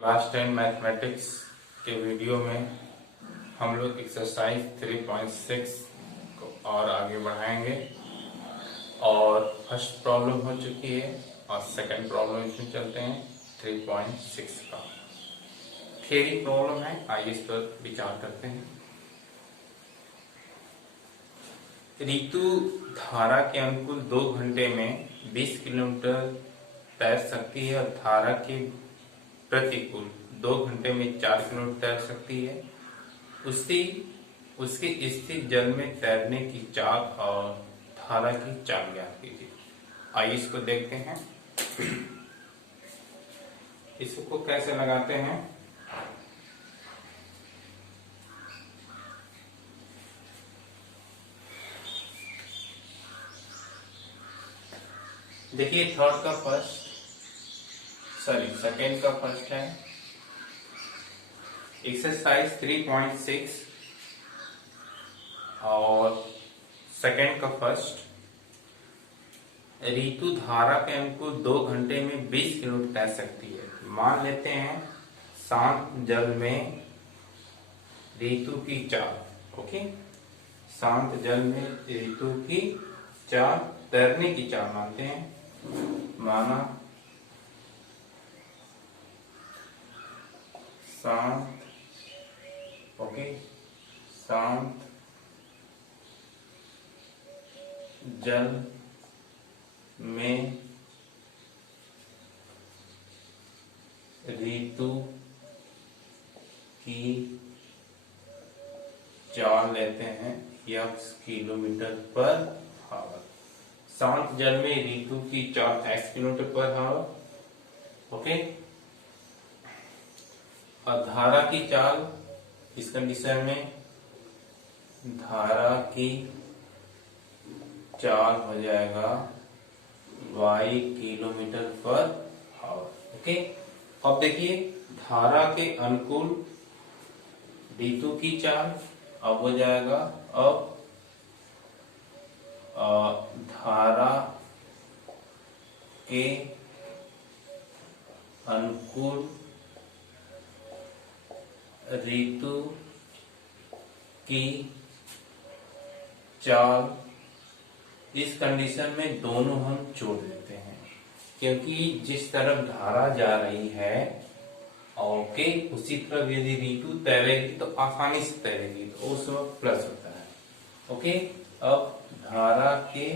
Class 10 mathematics के video में हम लोग एक्सरसाइज 3.6 को और आगे बढ़ाएंगे। और फर्स्ट प्रॉब्लम हो चुकी है और सेकंड प्रॉब्लम इसमें चलते हैं 3.6 का। थ्योरी प्रॉब्लम है, आइए इस पर विचार करते हैं। ऋतु धारा के अनुकूल 2 घंटे में 20 किलोमीटर तैर सकती है और धारा के प्रतिकूल 2 घंटे में 4 किलोमीटर तैर सकती है। उसकी स्थिर जल में तैरने की चाल और धारा की चाल ज्ञात कीजिए। आइए इसको देखते हैं। इसको कैसे लगाते हैं। देखिए थर्ड का फर्स्ट सेकेंड का फर्स्ट है। एक्सरसाइज 3.6 और सेकेंड का फर्स्ट। ऋतु धारा के अनुकूल 2 घंटे में 20 किलोमीटर तैर सकती है। मान लेते हैं शांत जल में ऋतु की चाल। ओके, शांत जल में ऋतु की चाल, तैरने की चाल मानते हैं। माना शांत, ओके, शांत जल में ऋतु की चाल लेते हैं x किलोमीटर पर आवर। शांत जल में ऋतु की चाल x kilometre per our. Okay, और धारा की चाल, इस कंडीशन में धारा की चाल हो जाएगा y kilometre per our. Okay, अब देखिए धारा के अनुकूल ऋतु की चाल अब हो जाएगा, अब धारा के अनुकूल ऋतु की चाल। इस कंडीशन में दोनों हम जोड़ देते हैं, क्योंकि जिस तरफ धारा जा रही है ओके, उसी तरफ यदि ऋतु तैरेगी तो आसानी से तैरेगी, तो उस वक्त प्लस होता है। ओके, अब धारा के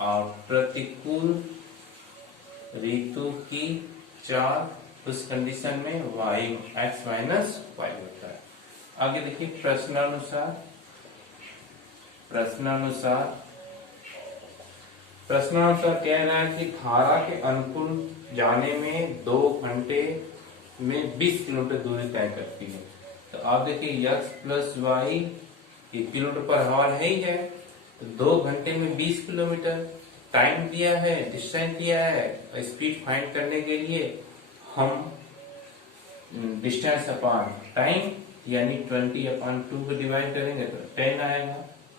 और प्रतिकूल ऋतु की चाल, उस कंडीशन में x माइनस y होता है। आगे देखिए प्रश्नानुसार कह रहा है कि धारा के अनुकूल जाने में 2 घंटे में 20 किलोमीटर दूरी तय करती है। तो आप देखिए x plus y kilometre per hour है ही है, तो 2 घंटे में 20 किलोमीटर टाइम दिया है, डिस्टेंस दिया है। स्पीड फाइंड करने के लिए हम डिस्टेंस अपॉन टाइम यानी 20/2 को डिवाइड करेंगे तो 10 आएगा।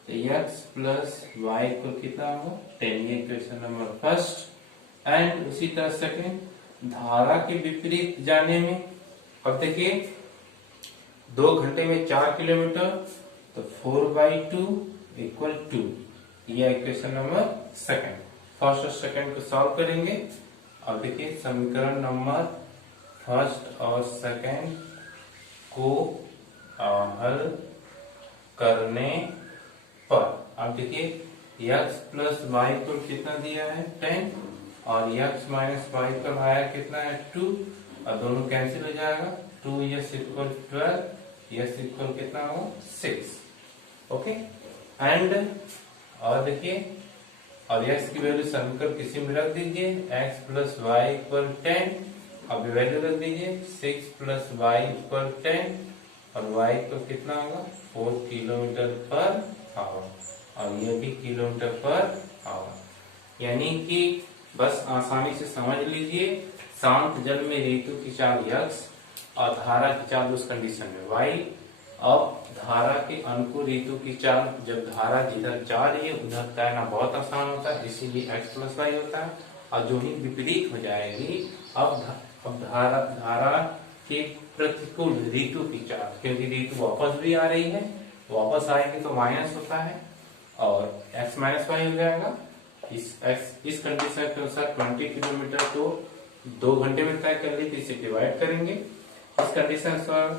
तो x प्लस वाई को कितना होगा 10। ये क्वेश्चन नंबर फर्स्ट। एंड उसी तरह सेकेंड, धारा के विपरीत जाने में, अब देखिए 2 घंटे में 4 किलोमीटर, तो 4/2 इक्वल 2। यह इक्वेशन नंबर सेकेंड। फर्स्ट और सेकेंड को सॉल्व करेंगे। अब देखिए समीकरण नंबर फर्स्ट और सेकेंड को हल करने पर, अब देखिए x प्लस वाई को कितना दिया है 10 और x माइनस वाई को आया कितना है 2, और दोनों कैंसिल हो जाएगा। 2s इक्वल 12, s इक्वल कितना होगा 6। ओके, एंड और देखिए और x की वैल्यू समीकरण किसी में रख दीजिए। x प्लस वाई इक्वल 10, अब वैल्यू रख दीजिए 6 प्लस वाई इक्वल 10, और y को कितना होगा 4 किलोमीटर पर आवर, और ये भी किलोमीटर पर आवर। यानी कि बस आसानी से समझ लीजिए, शांत जल में ऋतु की चाल x और धारा की चाल उस कंडीशन में y। अब धारा के अनुकूल ऋतु की चाल, जब धारा जिधर जा रही है उधर तैरना बहुत आसान होता है, इसीलिए x प्लस वाई होता है। और जो ही विपरीत हो जाएगी, अब अब धारा के प्रतिकूल ऋतु की चाल, क्योंकि ऋतु वापस भी आ रही है, वापस आएंगे तो माइनस होता है और x माइनस वाई हो जाएगा। इस कंडीशन के अनुसार 20 किलोमीटर को 2 घंटे में तय कर ली, तो इसे डिवाइड करेंगे। इस कंडीशन के अनुसार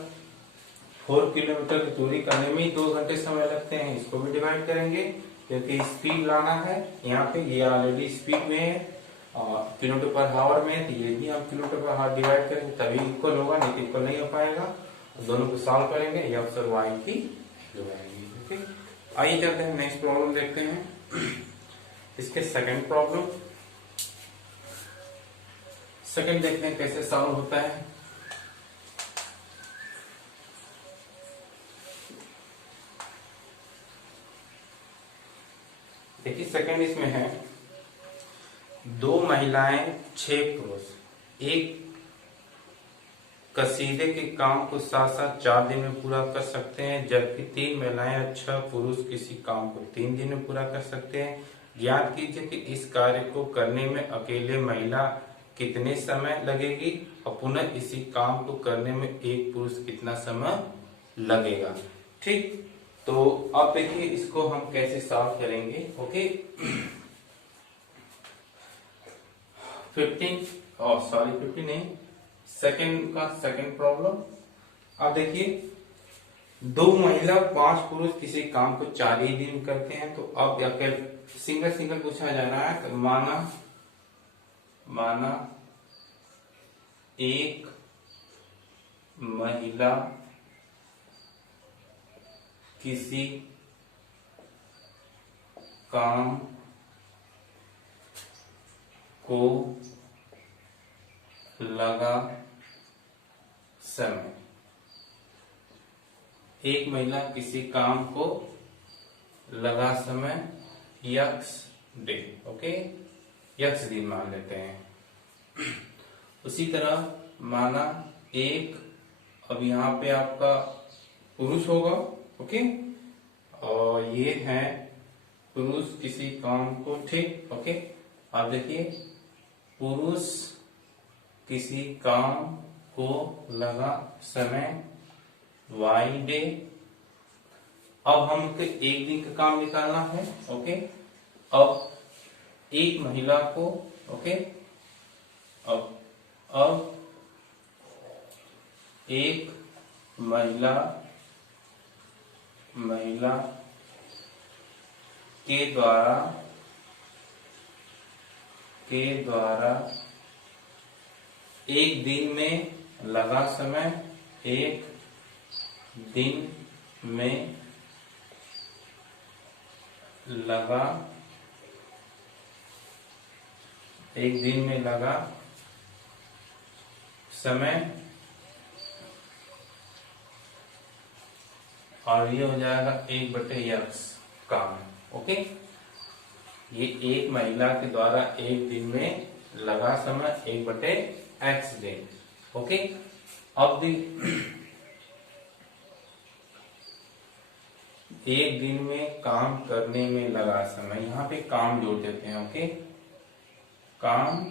4 किलोमीटर की दूरी करने में 2 घंटे समय लगते हैं, इसको भी डिवाइड करेंगे क्योंकि स्पीड लाना है यहाँ पे, ये ऑलरेडी स्पीड में है किलोमीटर पर हावर में, तो ये भी हम किलोमीटर पर हावर डिवाइड करेंगे तभी इक्वल होगा, नहीं तो इक्वल नहीं हो पाएगा। दोनों को सॉल्व करेंगे, x और y की लगाएंगे। ठीक, आइए चलते हैं नेक्स्ट प्रॉब्लम देखते हैं। इसके सेकंड प्रॉब्लम, सेकंड देखते हैं कैसे सॉल्व होता है। देखिए सेकंड इसमें है 2 महिलाएं 6 पुरुष एक कसीदे के काम को साथ साथ 4 दिन में पूरा कर सकते हैं, जबकि 3 महिलाएं और 6 पुरुष किसी काम को 3 दिन में पूरा कर सकते हैं। ज्ञात कीजिए कि इस कार्य को करने में अकेले महिला कितने समय लगेगी और पुनः इसी काम को करने में एक पुरुष कितना समय लगेगा। ठीक, तो अब देखिए इसको हम कैसे सॉल्व करेंगे। ओके 50 नहीं, सेकंड का सेकंड प्रॉब्लम। अब देखिए 2 महिला 5 पुरुष किसी काम को 4 ही दिन करते हैं, तो अब अकेले सिंगल सिंगल पूछा जा रहा है। तो माना एक महिला किसी काम को लगा समय, एक महिला किसी काम को लगा समय x डे, ओके x दिन मान लेते हैं। उसी तरह माना एक, अब यहाँ पे आपका पुरुष होगा, ओके, और ये है पुरुष किसी काम को, ठीक, ओके। आप देखिए पुरुष किसी काम को लगा समय y डे। अब हमको एक दिन का काम निकालना है, ओके। अब एक महिला को, ओके, अब एक महिला के द्वारा एक दिन में लगा समय, एक दिन में लगा समय, और ये हो जाएगा 1/x काम, ओके। ये एक महिला के द्वारा एक दिन में लगा समय 1/x दिन, ओके। अब एक दिन में काम करने में लगा समय, यहाँ पे काम जोड़ देते हैं, ओके। काम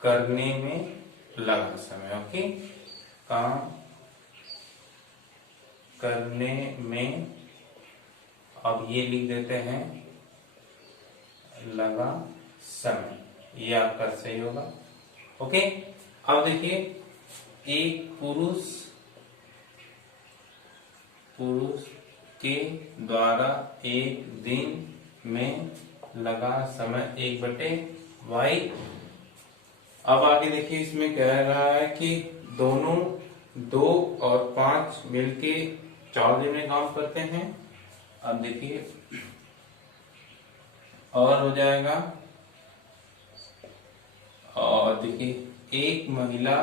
करने में लगा समय, ओके। काम करने में, अब ये लिख देते हैं लगा समय, ये आपका सही होगा, ओके। अब देखिए एक पुरुष के द्वारा एक दिन में लगा समय 1/y। अब आगे देखिए इसमें कह रहा है कि दोनों 2 और 5 मिलके 4 दिन में काम करते हैं। अब देखिए और हो जाएगा, और देखिए एक महिला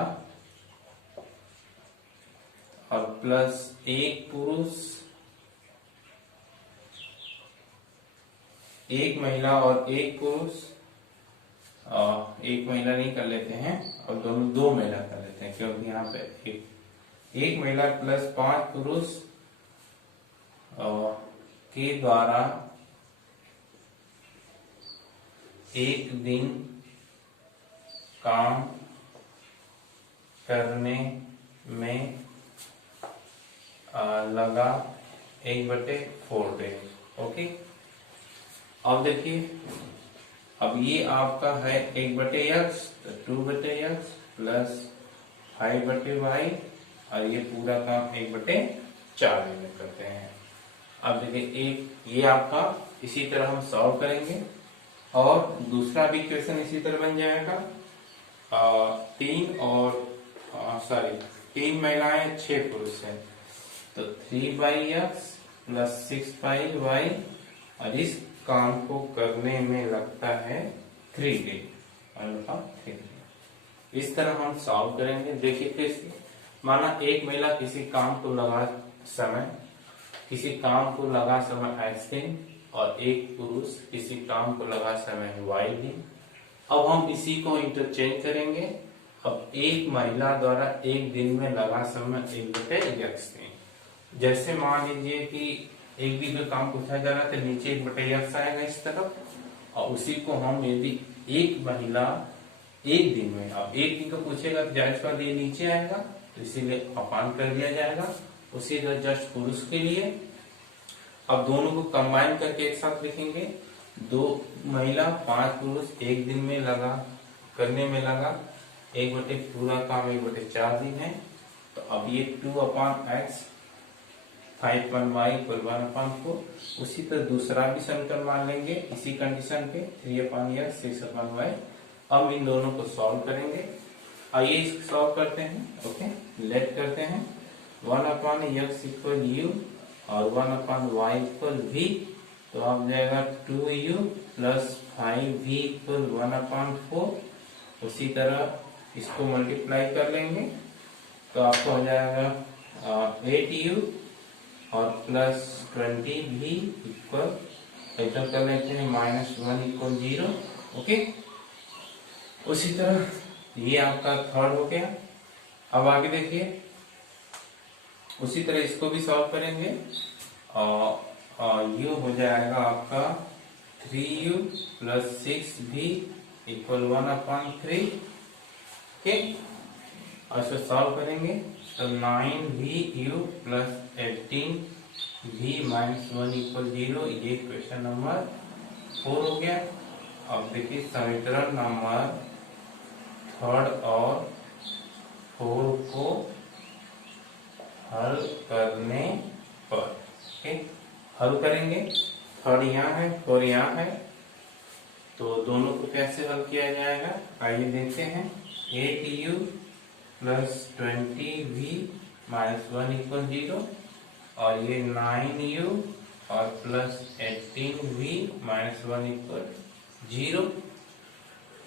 और प्लस एक पुरुष, एक महिला और एक पुरुष, एक महिला नहीं कर लेते हैं और दोनों 2 महिला कर लेते हैं, क्योंकि यहाँ पे एक महिला प्लस 5 पुरुष के द्वारा एक दिन काम करने में लगा 1/4 डेज। ओके, अब देखिए, अब ये आपका है 1/x, तो 2/x प्लस 5/y, और ये पूरा काम 1/4 में करते हैं। अब देखिए, एक ये आपका इसी तरह हम सॉल्व करेंगे, और दूसरा भी इक्वेशन इसी तरह बन जाएगा। 3 महिलाएं 6 पुरुष हैं, तो 3/x प्लस 6/y, और इस काम को करने में लगता है 3 डे, इस तरह हम सॉल्व करेंगे। देखिए कैसे, माना एक महिला किसी काम को लगा समय x दिन, और एक पुरुष किसी काम को लगा समय y दिन। अब हम इसी को इंटरचेंज करेंगे। अब एक महिला द्वारा एक दिन में लगा समय 1/x दिन। जैसे मान लीजिए कि एक भी कोई काम पूछा जा रहा है, तो नीचे 1/x आएगा इस तरफ, और उसी को हम यदि एक महिला एक दिन में, अब एक दिन का पूछेगा तो जाहिर सी बात ये नीचे आएगा, तो इसीलिए अपान कर दिया जाएगा। उसी तरह जस्ट पुरुष के लिए, अब दोनों को कंबाइन करके एक साथ लिखेंगे। 2 महिला 5 पुरुष एक दिन में करने में लगा 1/, पूरा काम 1/4 दिन है। तो अब ये 2/x 5/y = 1/4। उसी तरह दूसरा भी समीकरण मान लेंगे इसी कंडीशन पे, 3/x 6/y। अब इन दोनों को सॉल्व करेंगे। आइए इसको सॉल्व करते हैं। ओके, लेट करते हैं। 1/x = u और 1/y = v, तो अब जाएगा 2u प्लस 5v = 1/4। उसी तरह इसको मल्टीप्लाई कर लेंगे, तो आपको हो जाएगा 8u और प्लस 20v इक्वल, ऐसा कर लेते हैं, -1 = 0। ओके, उसी तरह ये आपका थर्ड हो गया। अब आगे देखिए, उसी तरह इसको भी सॉल्व करेंगे, और यू हो जाएगा आपका 3u प्लस 6v = 1/3। ओके, और इसको सॉल्व करेंगे तो 9vu प्लस 18v - 1 = 0। ये क्वेश्चन नंबर 4 हो गया। अब देखिए, समीकरण नंबर 3 और 4 को हल करने पर, हल करेंगे। 3 यहाँ है, 4 यहाँ है, तो दोनों को कैसे हल किया जाएगा आइए देखते हैं। 8u प्लस 20v - 1 = 0, और ये 9u और प्लस 18v - 1 = 0।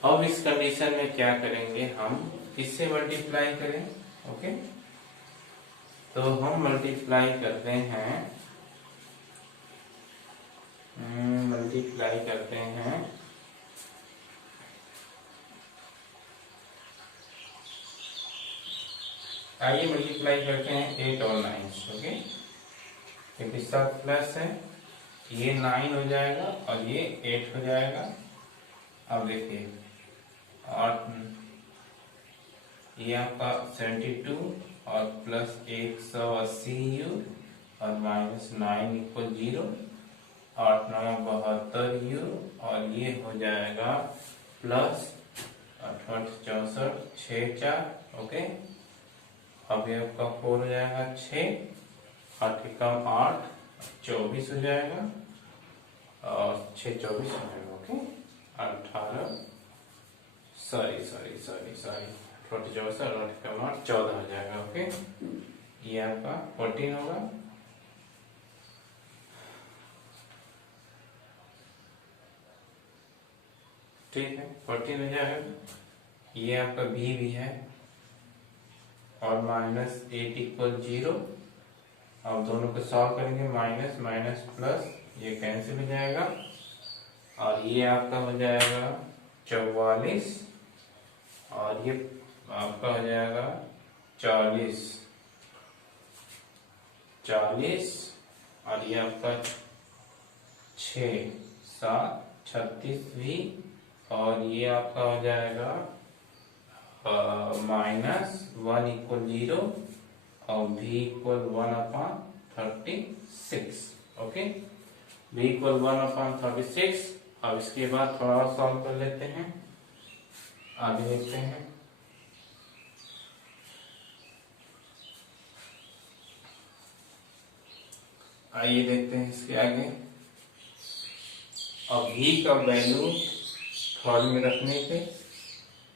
अब इस कंडीशन में क्या करेंगे, हम किससे मल्टीप्लाई करें। ओके, तो हम मल्टीप्लाई करते हैं, आइए मल्टीप्लाई करते हैं 8 और 9। ओके, क्योंकि सब प्लस है, ये 9 हो जाएगा और ये 8 हो जाएगा। अब देखिए, और ये आपका 72 और प्लस 180u और -9 = 0, 8 9 72u, और ये हो जाएगा प्लस 8 64 6 4। ओके, अब ये आपका 4 हो जाएगा 6, 8 के कम 8 24 हो जाएगा, और 6 24 हो जाएगा। ओके, 18 सॉरी 24 और 8 के कम 8 14 हो जाएगा। ओके, ये आपका 14 होगा। ठीक है, 14 हो जाएगा। ये आपका भी है, और -8 = 0। अब दोनों को सॉल्व करेंगे, माइनस माइनस प्लस, ये कैंसिल हो जाएगा, और ये आपका हो जाएगा 44, और ये आपका हो जाएगा 40, और ये आपका 6 7 36 भी, और ये आपका हो जाएगा -1 इक्वल 0 और v equal 1/36। Okay, v equal 1/36। अब इसके बाद थोड़ा और सॉल्व कर लेते हैं, आगे देखते हैं। आइए देखते हैं इसके आगे। अब v का वैल्यू थर्ड में रखने पे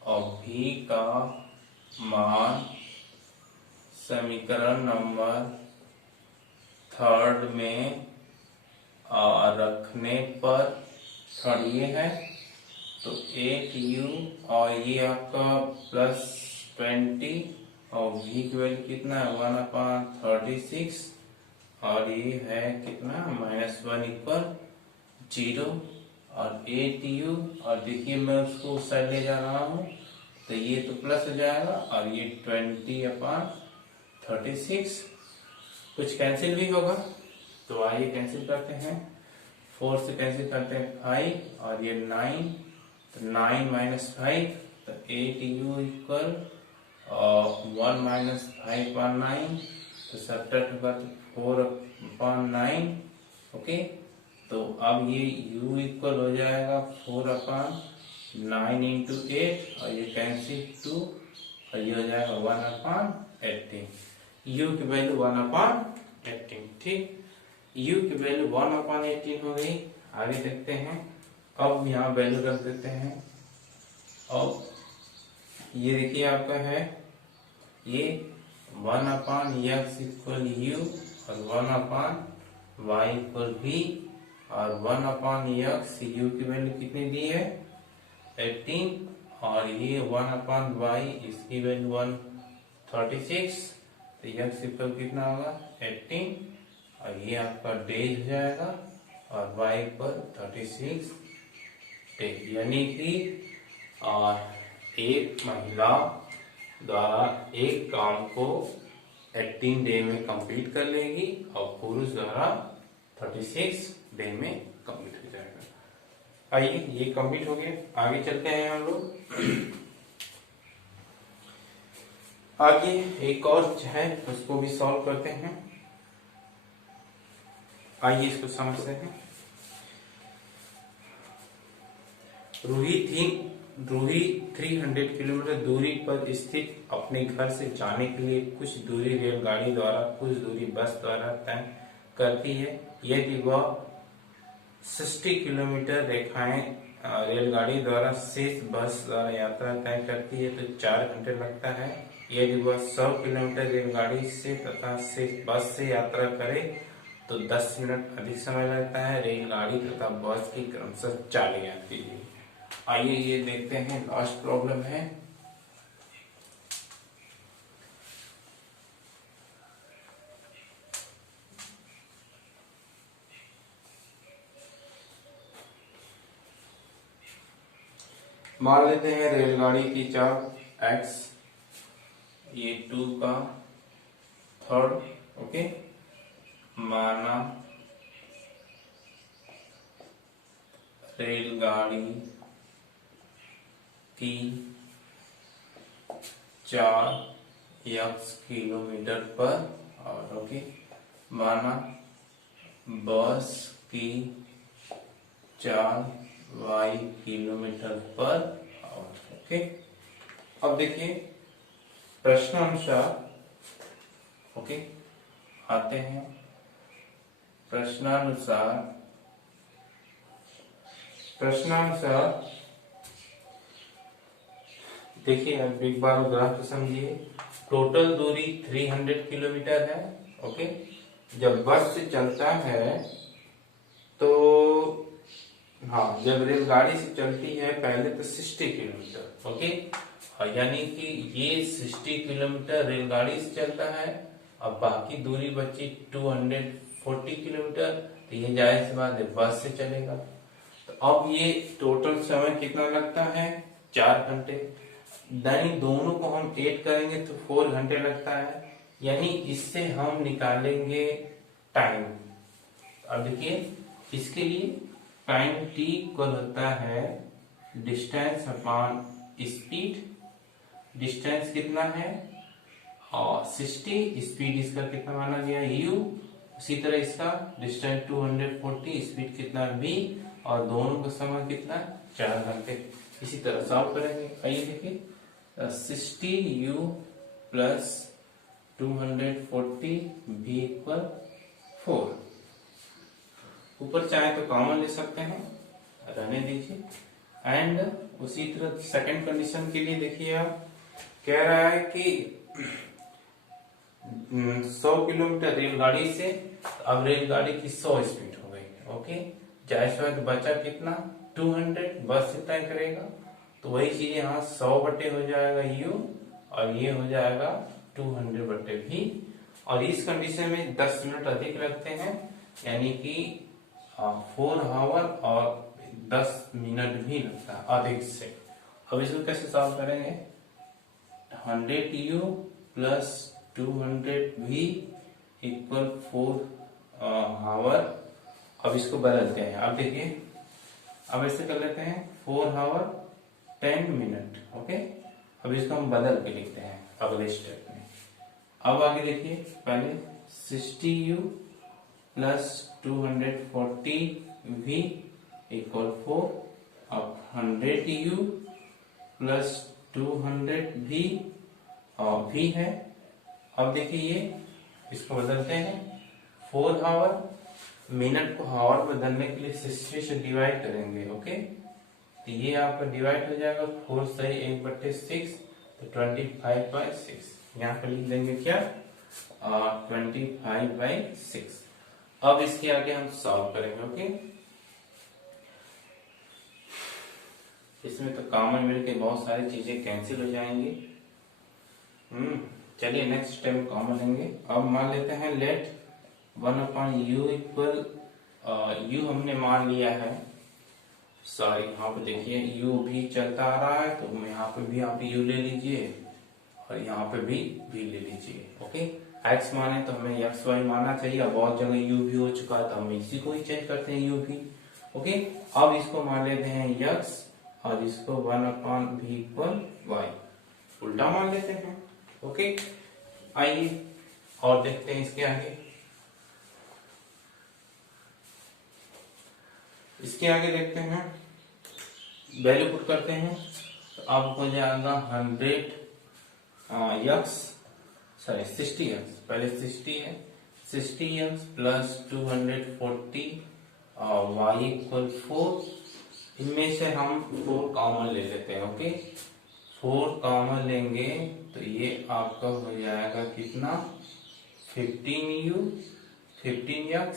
और v का मान समीकरण नंबर थर्ड में रखने पर, थर्ड ये है तो 8u और ये आपका +20 और v की वैल्यू कितना है 1/36 और ये है कितना -1 इक्वल 0 और 8u और देखिए मैं उसको उस साइड ले जा रहा हूँ तो ये तो प्लस हो जाएगा और ये 20/36 कुछ कैंसिल भी होगा तो आइए कैंसिल करते हैं। 4 से कैंसिल करते हैं 5 और ये 9 तो 9 - 5 तो 8u इक्वल 1 - 5/9 तो सब्ट्रैक्ट होगा तो 4/9। ओके, तो अब ये u इक्वल हो जाएगा 4/9 × 8 और ये कैंसिल 2 और ये हो जाएगा 1/18। u की वैल्यू 1/18। ठीक, u की वैल्यू 1/18 हो गई। आगे देखते हैं, अब यहाँ वैल्यू रख देते हैं। अब ये देखिए आपका है ये 1/x इक्वल u और 1/y इक्वल v और 1/x u की वैल्यू कितनी दी है 18 और ये 1/y इसकी वैल्यू 136 तो x इक्वल कितना होगा 18 और ये आपका डेज हो जाएगा और y इक्वल 36 डेज, यानी कि एक महिला द्वारा एक काम को 18 डे में कंप्लीट कर लेगी और पुरुष द्वारा 36 डे में कंप्लीट हो जाएगा। आइए ये कंप्लीट हो गया, आगे चलते हैं हम लोग। आगे एक और है उसको भी सॉल्व करते हैं। आइए इसको समझते हैं। रूही 300 किलोमीटर दूरी पर स्थित अपने घर से जाने के लिए कुछ दूरी रेलगाड़ी द्वारा कुछ दूरी बस द्वारा तय करती है। यदि वह 60 किलोमीटर रेखाएं रेलगाड़ी द्वारा शेष बस द्वारा यात्रा तय करती है तो 4 घंटे लगता है। यदि वह 100 किलोमीटर रेलगाड़ी से तथा शेष बस से यात्रा करे तो 10 मिनट अधिक समय लगता है। रेलगाड़ी तथा बस की क्रमशः चालें आती है। आइए ये देखते हैं, लास्ट प्रॉब्लम है। मान लेते हैं रेलगाड़ी की चाप x, ये 2 का थर्ड। ओके, माना रेलगाड़ी की 4x किलोमीटर पर और ओके, माना बस की 4y किलोमीटर पर और ओके। अब देखिए प्रश्नानुसार ओके आते हैं। प्रश्नानुसार देखिए अब एक बार ग्राफ को समझिए। टोटल दूरी 300 किलोमीटर है। ओके, जब बस से चलता है तो जब रेलगाड़ी से चलती है पहले तो 60 किलोमीटर। ओके, और यानी कि ये 60 किलोमीटर रेलगाड़ी से चलता है अब बाकी दूरी बची 240 किलोमीटर तो ये जाहिर सी बात है बस से चलेगा। तो अब ये टोटल समय कितना लगता है 4 घंटे। यानी दोनों को हम ऐड करेंगे तो 4 घंटे लगता है। यानी इससे हम निकालेंगे टाइम। अब देखिए इसके लिए टाइम t इक्वल होता है डिस्टेंस अपॉन स्पीड डिस्टेंस कितना है और 60, स्पीड इसका कितना माना गया u, उसी तरह इसका डिस्टेंस 240, स्पीड कितना v, और दोनों का समय कितना 4 घंटे। इसी तरह सॉल्व करेंगे। आइए देखिए 60u प्लस 240 v इक्वल 4। ऊपर चाहे तो कॉमन ले सकते हैं, रहने दीजिए। एंड उसी तरह सेकंड कंडीशन के लिए देखिए, आप कह रहा है कि 100 किलोमीटर रेलगाड़ी से, अब रेलगाड़ी की 100 स्पीड हो गई। ओके, जाहिर सी बचा कितना 200, बस से तय करेगा। तो वही चीज यहाँ 100 बटे हो जाएगा u, और ये हो जाएगा 200 बटे v। और इस कंडीशन में 10 मिनट अधिक लगते हैं, यानी कि 4 आवर और 10 मिनट भी लगता है अधिक से। अब इसको कैसे सॉल्व करेंगे, 100u plus 200v equal 4 our. अब इसको बदलते हैं। अब देखिए, अब ऐसे कर लेते हैं 4 आवर 10 मिनट। ओके, अब इसको हम बदल के लिखते हैं अगले स्टेप में। अब आगे देखिए, पहले 60u प्लस 240v इक्वल 4। अब 100u प्लस 200v और v है। अब देखिए ये इसको बदलते हैं, 4 आवर, मिनट को आवर में बदलने के लिए 60 से डिवाइड करेंगे। ओके, तो ये आपका डिवाइड हो जाएगा 4 सही 1/6, तो 25/6। यहाँ पे लिख देंगे क्या 25/6। अब इसके आगे हम सॉल्व करेंगे। ओके, इसमें तो कॉमन मिलके बहुत सारी चीजें कैंसिल हो जाएंगी। चलिए नेक्स्ट स्टेप कॉमन लेंगे। अब मान लेते हैं लेट 1/u इक्वल u हमने मान लिया है। सॉरी, यहाँ पे देखिए u भी चलता आ रहा है, तो यहाँ पे भी आप u ले लीजिए और यहाँ पे भी v ले लीजिए। ओके, x माने तो हमें x y मानना चाहिए। अब बहुत जगह u भी हो चुका है, तो हम इसी को ही चेंज करते हैं u भी। ओके, अब इसको मान लेते हैं x और इसको 1/v इक्वल y, उल्टा मान लेते हैं। ओके, आइए और देखते हैं इसके आगे। इसके आगे देखते हैं, वैल्यू पुट करते हैं, तो अब हो जाएगा 60x, पहले 60 है, 60x प्लस 240 y इक्वल 4। इनमें से हम 4 कॉमन ले लेते हैं। ओके, 4 कॉमन लेंगे तो ये आपका हो जाएगा कितना 15u 15x।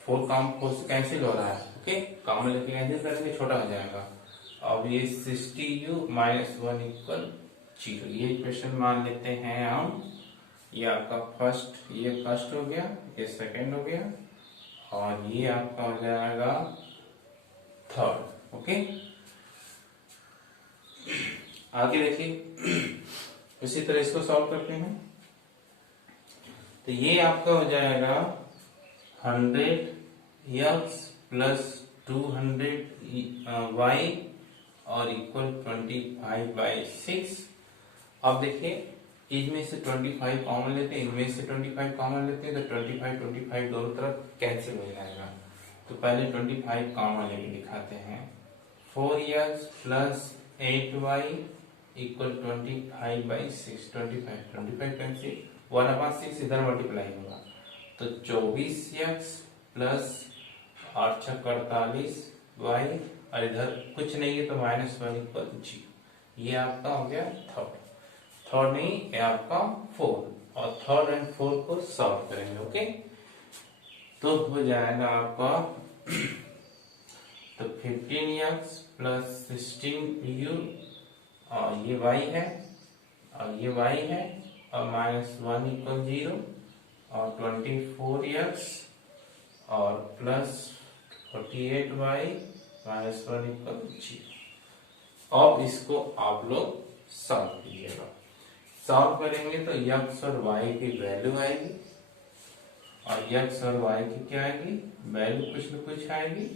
4 काम 4 से कैंसिल हो रहा है। ओके, कॉमन लेके कैंसिल करेंगे, छोटा हो जाएगा। अब ये 60u माइनस 1 इक्वल 0। ये इक्वेशन मान लेते हैं हम। ये आपका फर्स्ट, ये फर्स्ट हो गया, ये सेकंड हो गया, और ये आपका हो जाएगा थर्ड। ओके, आगे देखिए, इसी तरह इसको सॉल्व करते हैं। तो ये आपका हो जाएगा 100x प्लस 200y और इक्वल 25/6। अब देखिए, इसमें से 25 कॉमन लेते हैं, इनमें से 25 कॉमन लेते हैं, तो 25 दोनों तरफ कैंसिल हो जाएगा। तो पहले 25 कॉमन लेके दिखाते हैं। 4x plus 8y equal 25/6। 25 cancel, 1/6 इधर मल्टीप्लाई होगा, तो 24x प्लस 8 × 48y, और इधर कुछ नहीं है तो -1 इक्वल 0। ये आपका हो गया थर्ड नहीं, ये आपका 4, और थर्ड एंड 4 को सॉल्व करेंगे। ओके, तो हो जाएगा आपका तो 15x प्लस 16u, और ये y है और ये y है, और -1 इक्वल 0, और 24x और प्लस 48y -1 इक्वल 0। अब इसको आप लोग सॉल्व कीजिएगा। सॉल्व करेंगे तो x और y की वैल्यू आएगी, और x और y की क्या आएगी वैल्यू, कुछ न कुछ आएगी।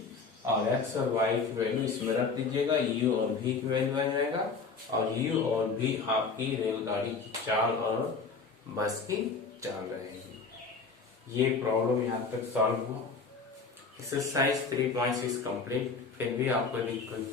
और एक्स और वाई की वैल्यू इसमें रख दीजिएगा, यू और भी की वैल्यू आ जाएगा, और यू और भी आपकी रेलगाड़ी की चाल और बस की चाल रहेगी। ये प्रॉब्लम यहाँ तक सॉल्व हुआ। Exercise 3.6 complete. फिर भी आपको कोई